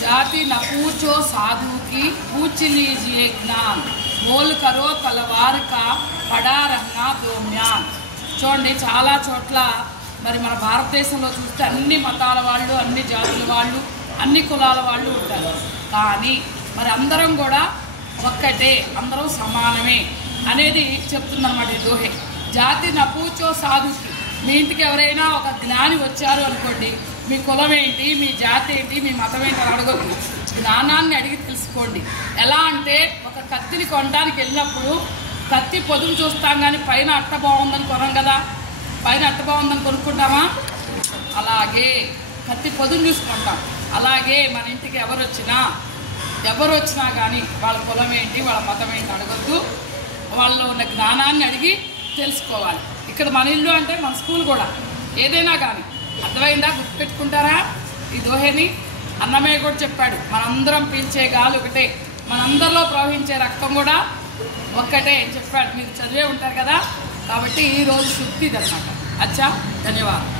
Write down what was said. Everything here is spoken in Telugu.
जाति न पूछो साधु की पूछ लीजिए ज्ञान बोल करो तलवार का पड़ा रहना दो म्यान। చూడండి చాలా చోట్ల మరి మన భారతదేశంలో చూస్తే అన్ని మతాల వాళ్ళు అన్ని జాతుల వాళ్ళు అన్ని కులాల వాళ్ళు ఉంటారు. కానీ మరి అందరం కూడా ఒక్కటే, అందరం సమానమే అనేది చెప్తుందన్నమాట ఈ దోహే. జాతి నపూచో సాధుకి, మీ ఇంటికి ఎవరైనా ఒక జ్ఞాని వచ్చారు అనుకోండి, మీ కులం ఏంటి, మీ జాతి ఏంటి, మీ మతం ఏంటి అని అడగొద్దు, జ్ఞానాన్ని అడిగి తెలుసుకోండి. ఎలా అంటే ఒక కత్తిని కొనడానికి వెళ్ళినప్పుడు కత్తి పొదుపు చూస్తాం కానీ పైన అట్ట బాగుందని కొనం కదా, పైన అట్ట బాగుందని కొనుక్కుంటామా? అలాగే కత్తి పొదుపు చూసుకుంటాం. అలాగే మన ఇంటికి ఎవరు వచ్చినా కానీ వాళ్ళ కులం ఏంటి, వాళ్ళ మతం ఏంటి అడగొద్దు, వాళ్ళలో ఉన్న జ్ఞానాన్ని అడిగి తెలుసుకోవాలి. ఇక్కడ మన ఇల్లు అంటే మన స్కూల్ కూడా, ఏదైనా కానీ అర్థమైందా? గుర్తుపెట్టుకుంటారా ఈ దోహేని? అన్నమయ్య కూడా చెప్పాడు, మనందరం పీల్చే గాలి ఒకటే, మనందరిలో ప్రవహించే రక్తం కూడా ఒక్కటే అని చెప్పాడు. మీరు చదివే ఉంటారు కదా, కాబట్టి ఈరోజు శుద్ధిది అన్నమాట. అచ్చా, ధన్యవాదాలు.